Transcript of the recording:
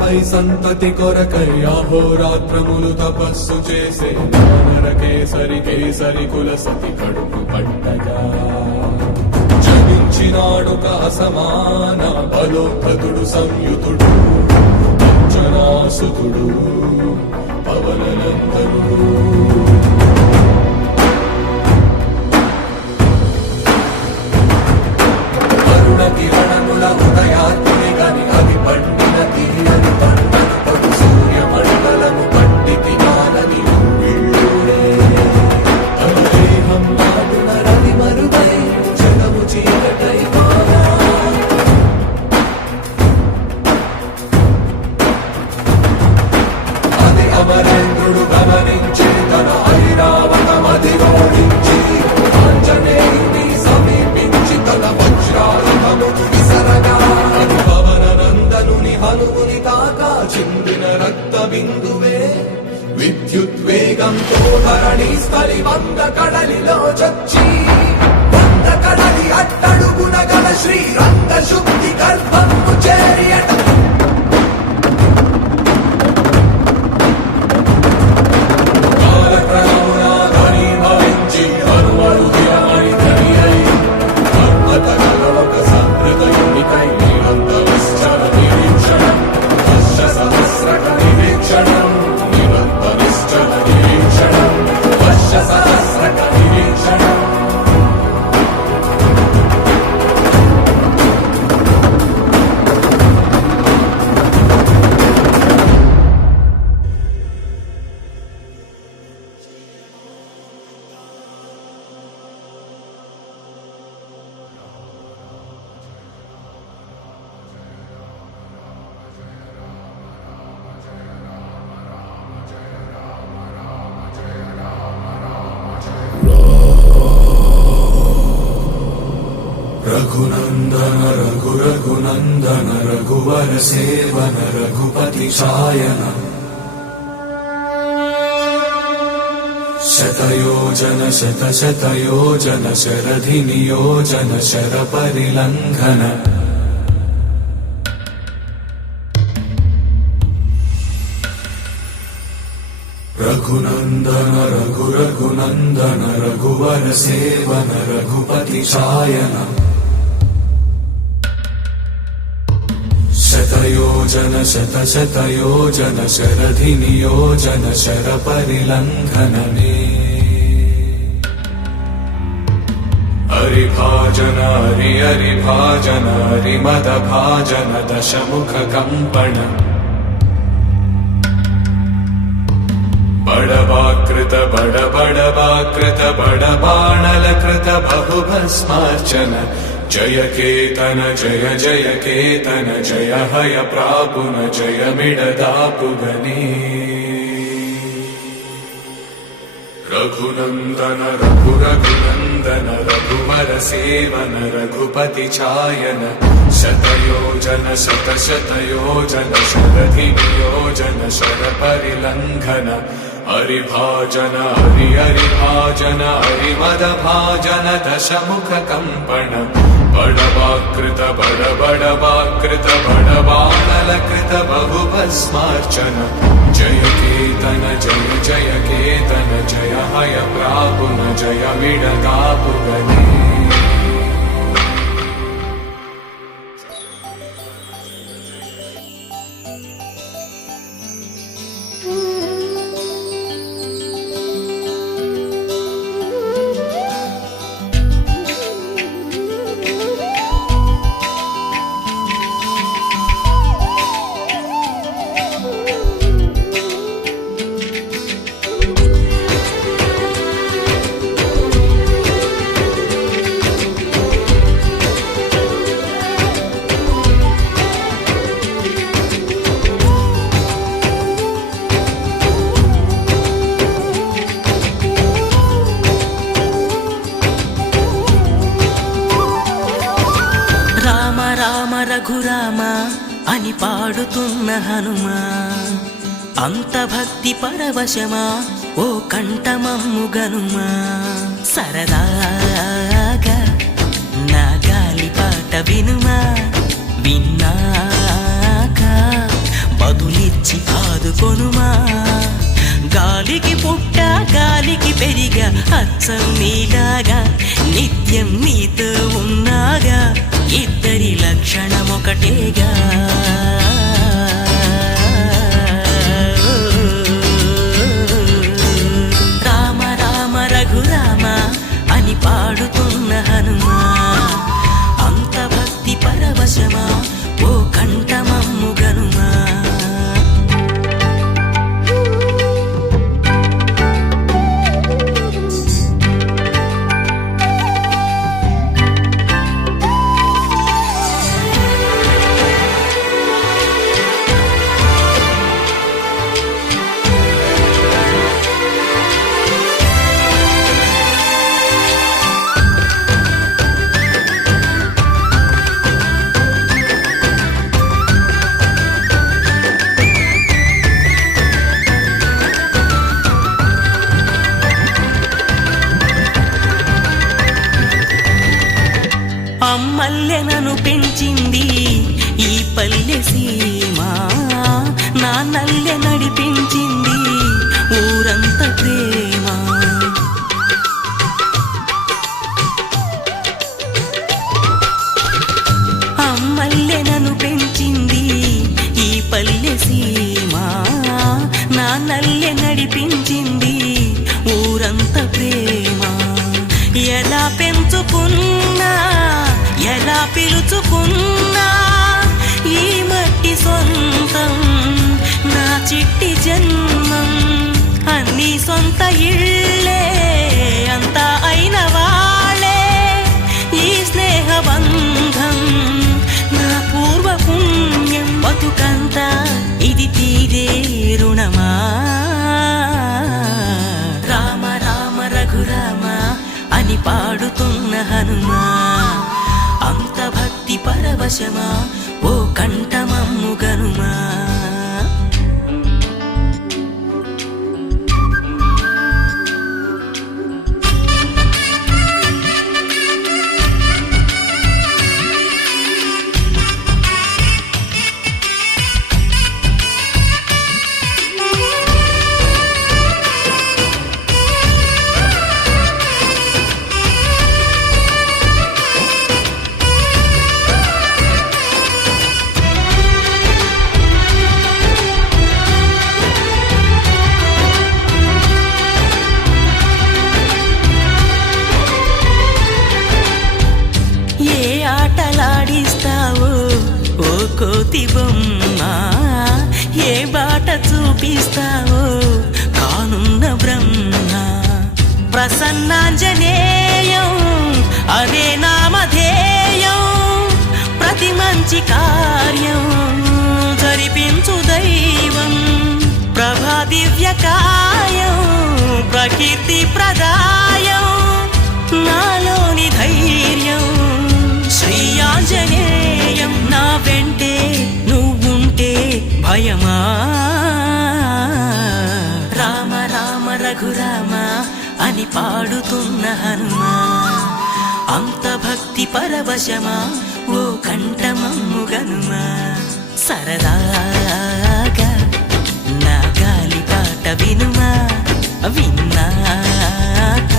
పై సంతతి కొరకై అహోరాత్రములు తపస్సు చేసే నరకేసరి కేసరి కుల సతి కడుపు పట్టగా జనించినాడు సమాన బలోద్ధతుడు సంయుతుడు అంజనాసుతుడు పవననందనుడు కిరణముల ఉదయాత్మి గని అది పండిన తీయని పంటను పడు సూర్యమండలము పండితి జ్ఞానని వీళ్ళుడే అనుదేహం నాడున రవి మరుగై జగము చీకటై మారా అది అమరేంద్రుడు గమనించి తన ఐరావతమది ఓడించి ఆంజనేయుని సమీపించి తన వజ్రాయుధమును విసరగా అది పవననందనుని హనుముని తాకా చిందిన రక్త బిందువే విద్యుద్వేగంతో ధరణి స్థలి వంద కడలిలో చచ్చి వంద కడలి అట్టడుగున గల శ్రీరంగ శుద్ధి గర్భము చేరియట రఘునందన రఘు రఘునందన రఘువర సేవన రఘుపతి ఛాయన శతయోజన శత శతయోజన శరధి నియోజన శర పరిలంఘన రఘునందన రఘు రఘునందన రఘువర సేవన రఘుపతి ఛాయన శతయోజన శత శతయోజన శరధి నియోజన శర పరిలంఘననే హరిభాజన హరి హరిభాజన హరిమద భాజన దశముఖ కంపణ బడవాకృత బడ బడవాకృత బడబాణలకృత బహుభస్మార్చన జయ కేతన జయ జయ కేతన జయ హయ ప్రాపున జయ మిడదాపుగనే రఘునందన రఘు రఘునందన రఘువర సేవన రఘుపతి ఛాయన శతయోజన శత శతయోజన శరధి నియోజన శర పరిలంఘన హరిభాజన హరి హరిభాజన హరిమద భాజన దశముఖ కంపణ బడవాకృత బడ బడవాకృత బడబాణలకృత బహుభస్మార్చన జయ కేతన జయ జయ కేతన జయ హయ ప్రాపున జయ మిడతాపుగనే రఘురామ అని పాడుతున్న హనుమా అంత భక్తి పరవశమా ఓ కంఠమమ్ము గనుమా సరదాగా నా గాలి పాట వినుమా విన్నాక వచ్చి ఆదుకొనుమా. గాలికి పుట్ట గాలికి పెరిగా అచ్చం నీలాగా నిత్యం నీతో ఉన్నాగా ఇద్దరి లక్షణమొకటేగా. రామ రామ రఘురామ అని పాడుతున్న హనుమా, అంత భక్తి పరవశమా ఓ కంఠమమ్ము గనుమా. అమ్మల్లె నన్ను పెంచింది ఈ పల్లె సీమ, నాన్నల్లె నడిపించింది ఊరంత ప్రేమ. అమ్మల్లె నన్ను పెంచింది ఈ పల్లె సీమ, నాన్నల్లె నడిపించింది ఊరంత ప్రేమ. ఎలా పెంచుకున్నా ఎలా పిలుచుకున్నా ఈ మట్టి సొంతం నా చిట్టి జన్మం. అన్ని సొంత ఇళ్ళే అంతా అయిన వాళ్ళే ఈ స్నేహ బంధం నా పూర్వ పుణ్యం. బతుకంతా ఇది తీరే రుణమా. రామ రామ రఘురామ అని పాడుతున్న హనుమా, అంత భక్తి పరవశమా ఓ కంఠమమ్ము గనుమా. ఆటలాడిస్తావో ఓ కోతి బొమ్మ, ఏ బాట చూపిస్తావో కానున్న బ్రహ్మ. ప్రసన్నాంజనేయం అదే నామధేయం, ప్రతి మంచి కార్యం జరిపించు దైవం. ప్రభా దివ్య కాయం ప్రకీర్తి ప్రదాయం, నాలోని ధైర్యం శ్రీ ఆంజనేయం. నా వెంటే నువ్వుంటే భయమా. రామ రామ రఘురామ అని పాడుతున్న హనుమా, అంత భక్తి పరవశమా ఓ కంఠమమ్ము గనుమా. సరదాగా నా గాలి పాట వినుమా, విన్నాక